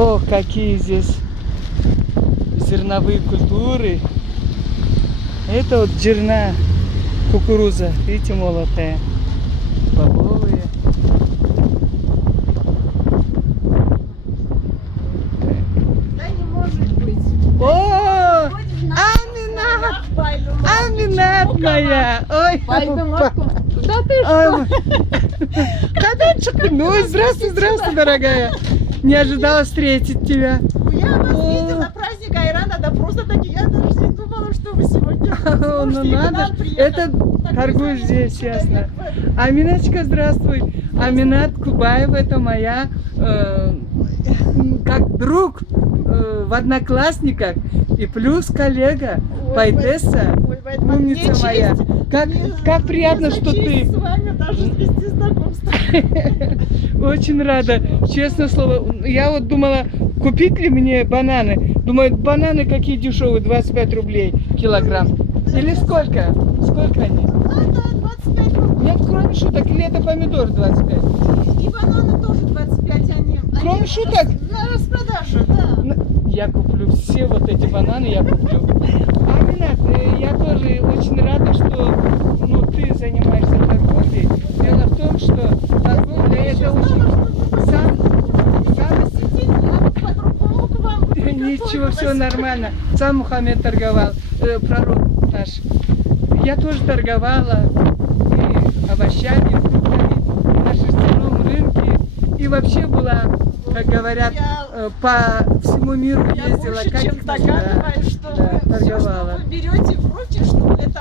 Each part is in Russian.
О, какие здесь зерновые культуры. Это вот зерна кукуруза, видите, молотая. Бобовые. Да не может быть. О, Аминат моя. Ой, Да ты что? Ну, здравствуй, дорогая. Не ожидала встретить тебя. Я вас видела, праздник Айрана, да просто таки, я даже не думала, что вы сегодня Ну сможете к надо, нам приехать. это Такой торгуешь заветный здесь, человек ясно. вы. Аминочка, здравствуй. Аминат Кубаева, это моя, как друг в одноклассниках и плюс коллега, Ой, поэтесса, ой, Вадим, умница мне моя. честь. Как приятно, Мне за что честь ты. с вами даже вести знакомство. Очень рада, честное слово. Я вот думала, купить ли мне бананы. Думаю, бананы какие дешевые, 25 рублей килограмм. Или сколько? Сколько они? Да, 25 рублей. Нет, кроме шуток, или это помидор 25? И бананы тоже 25, они Кроме шуток? на распродаже, да. Я куплю все вот эти бананы, я куплю. Аминат, я тоже очень рада, что ты занимаешься торговлей. Дело в том, что торговля это очень... Ничего, все нормально. Сам Мухаммед торговал, пророк наш. Я тоже торговала и овощами, и фруктами на шерстяном рынке. И вообще была, как говорят, по всему миру ездила. Я больше, чем догадываюсь, что вы все, что вы берете в руки, что это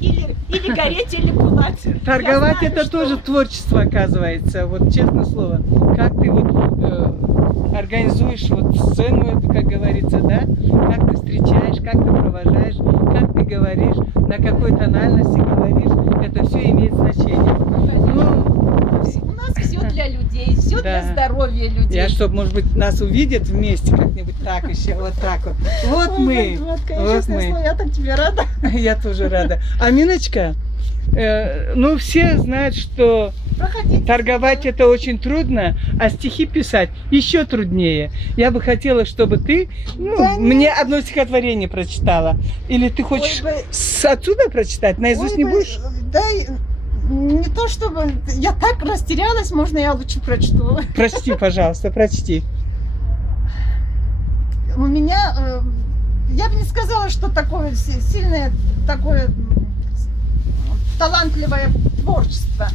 или гореть, или пылать. Торговать это тоже творчество, оказывается. Вот честное слово. Как ты вот организуешь вот сцену, это, как говорится, да? Как ты встречаешь, как ты провожаешь, как ты говоришь, на какой тональности говоришь, это все имеет значение. У нас все для людей, все Да. для здоровья людей. Я, чтобы, может быть, нас увидят вместе как-нибудь так еще, вот так вот. Вот мы. Вот мы. Я так тебе рада. Я тоже рада. Аминочка, все знают, что Проходите. торговать это очень трудно, а стихи писать еще труднее. Я бы хотела, чтобы ты мне одно стихотворение прочитала. Или ты хочешь отсюда прочитать? Наизусть не будешь? Да, не то чтобы... Я так растерялась, можно я лучше прочту. Прочти, пожалуйста, прочти. У меня... Я бы не сказала, что такое сильное, такое талантливое творчество.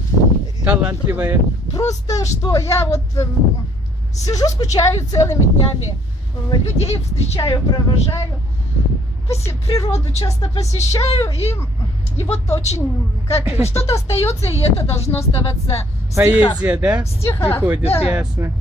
Талантливая. Просто, что я вот сижу, скучаю целыми днями, людей встречаю, провожаю, природу часто посещаю, и вот очень, что-то остается, и это должно оставаться в стихах. Поэзия, да? В стихах, Приходит, да. ясно.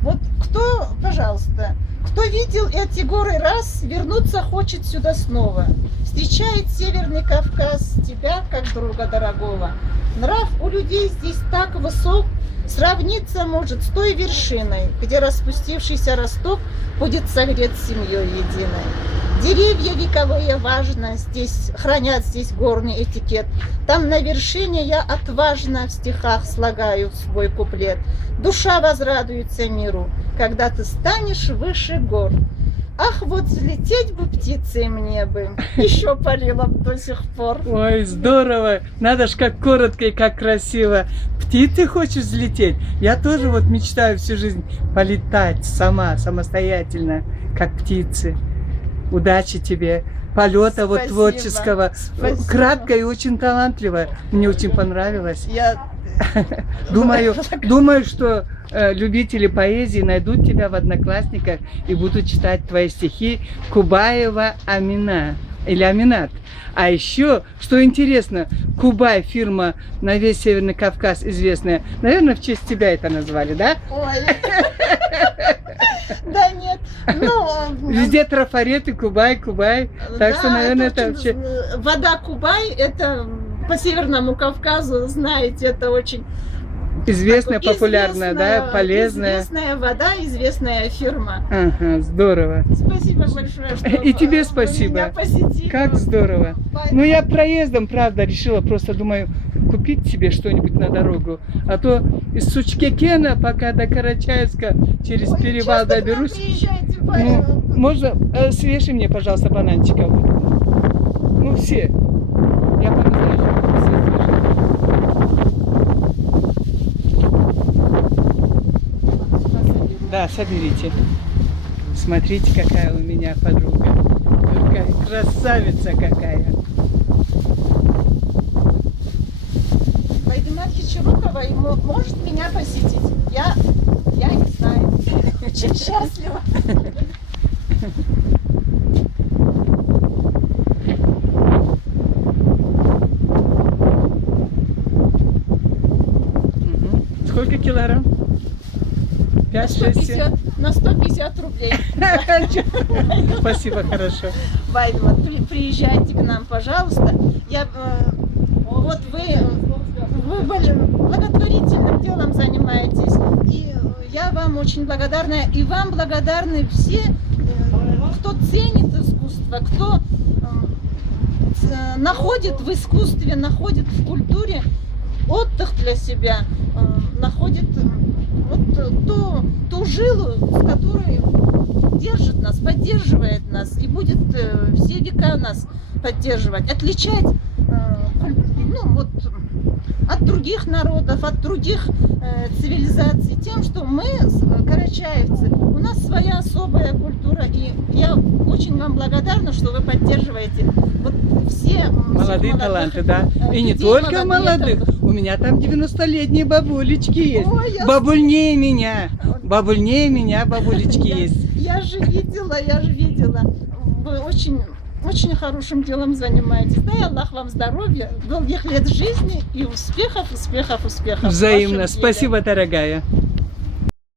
Вот кто, пожалуйста, кто видел эти горы раз, вернуться хочет сюда снова. Встречает Северный Кавказ тебя, как друга дорогого. Нрав у людей здесь так высок, сравниться может с той вершиной, где распустившийся росток будет согрет семьей единой. Деревья вековые важно, здесь хранят здесь горный этикет. Там на вершине я отважно в стихах слагаю свой куплет. Душа возрадуется миру, когда ты станешь выше гор. Ах, вот взлететь бы птицей мне бы, еще парила б до сих пор. Ой, здорово! Надо ж как коротко и как красиво. Птицы хочешь взлететь? Я тоже вот мечтаю всю жизнь полетать самостоятельно, как птицы. Удачи тебе, полета вот творческого. Спасибо. Кратко и очень талантливо. Мне очень понравилось. Я Думаю, что любители поэзии найдут тебя в Одноклассниках и будут читать твои стихи. Кубаева Амина или Аминат. А еще, что интересно, Кубай, фирма на весь Северный Кавказ известная. Наверное, в честь тебя это назвали, да? Ой. Да нет. Везде трафареты, Кубай. Так что, наверное, это вообще... Вода Кубай, это по Северному Кавказу, знаете, это очень Известная, Такой популярная, да, полезная. Известная вода, известная фирма. Ага, здорово. Спасибо большое, что И тебе вы спасибо. меня посетили. Как здорово. Поэтому- Ну, я проездом, правда, решила, просто думаю, купить себе что-нибудь на дорогу. А то из Сучкекена, пока до Карачаевска, через Ой, перевал часто к нам доберусь. приезжайте, Ну, можно, свеши мне, пожалуйста, бананчиков. Ну, все. Я по-настоящему все свежие. Да, соберите. Смотрите, какая у меня подруга. Какая красавица какая. Байдимат Хичарукова может меня посетить. Я не знаю. Очень счастлива. Мгм. Сколько килограмм? 5-6? На 150 рублей. Спасибо, хорошо. Байдимат, приезжайте к нам, пожалуйста. Вот вы благотворительным делом занимаетесь. И я вам очень благодарна. И вам благодарны все, кто ценит искусство, кто находит в искусстве, находит в культуре отдых для себя, находит вот ту жилу, с которой держит нас, поддерживает нас и будет все века нас поддерживать, отличать от других народов, от других цивилизаций тем, что мы, карачаевцы, у нас своя особая культура, и я очень вам благодарна, что вы поддерживаете вот все Молодые таланты, да. И не людей только молодых. молодых. У меня там 90-летние бабулечки есть. Ой, я- Бабульнее меня. Бабульнее меня бабулечки есть. Я же видела. Вы очень хорошим делом занимаетесь. Дай Аллах вам здоровья, долгих лет жизни и успехов. в вашем Взаимно. деле. Спасибо, дорогая.